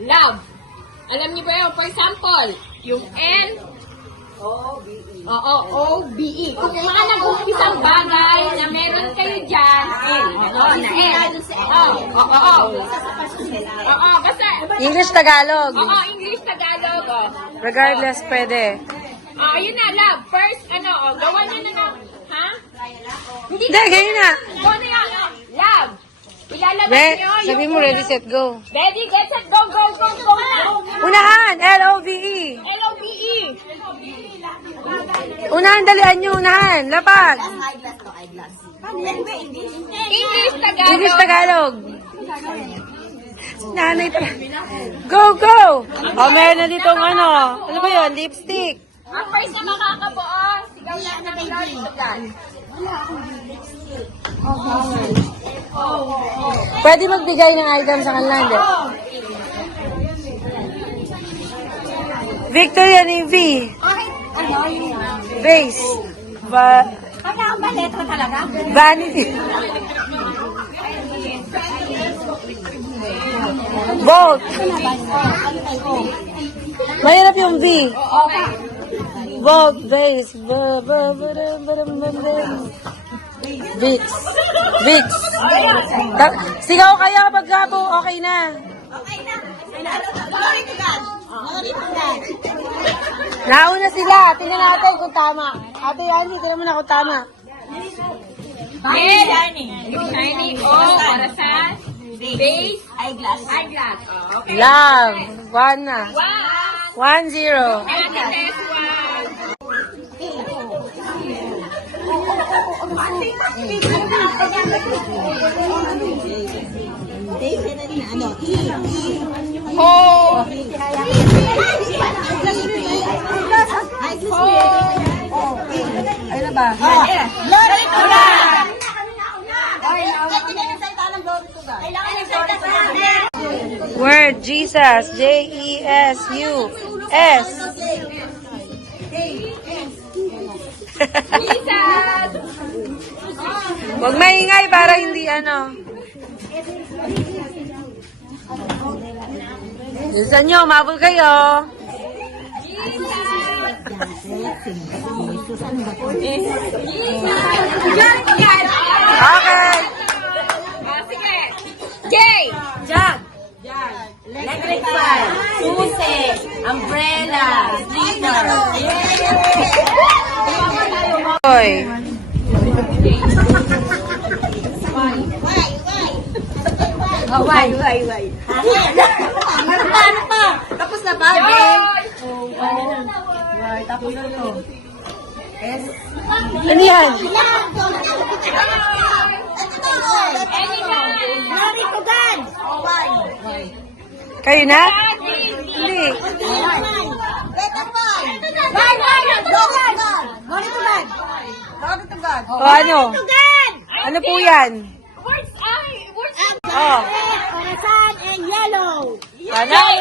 Love. Alam niyo ba yun? For example, yung L, oo, O-B-E. Kung mga nag-umpisang bagay na meron kayo dyan, L, ano, na L. Oo, kasi, English, Tagalog. oo, English, Tagalog, Regardless, pwede. yun na, love. First, gawa niyo na ha? Hindi, ganyan na. Gawa na yan, love. Ilalabas Be, niyo yung sabi mo, ready, set, go. Ready, get set, go, go, go, go. Unahan, L-O-V-E. L-O-V-E. Unahan, dalian nyo, unahan. Lapag. English, Tagalog. English, Tagalog. Nanay pa. Go, go! Meron na ditong ano ba yun? Lipstick. Ang first na makakabuo, sigaw yan ng Glory to God. Pwede magbigay ng item sa kanila, hindi? Victoria ni V. Base. Kailangan ba letra talaga? Vanity. Bolt. Mahirap yung V. Volt, base. Vicks. Vicks. Sigaw kayo pagka po okay na. Glory to God. Glory to God. Nauna sila. Tingnan natin kung tama. Ate Yani, tingnan mo na kung tama. Yung shiny O para sa base, eyeglass. Eyeglass. Okay. Love. One na. 1-0. And the next one. Oh. Ano ba? Glory to God. Word, Jesus. J-E-S-U-S. Jesus. Huwag maingay para hindi ano. Bilisan nyo, umabol kayo. Okay. Sige. J. Jug. Electric fan. Susi. Umbrella. Slipper. Hoy. Why? Ano pa? Tapos na ba? Tapos na to. Ano yan? Glory to God. Kayo na? Hindi. O ano? Ano po yan? Words. Oh. Orasan and yellow. Ano?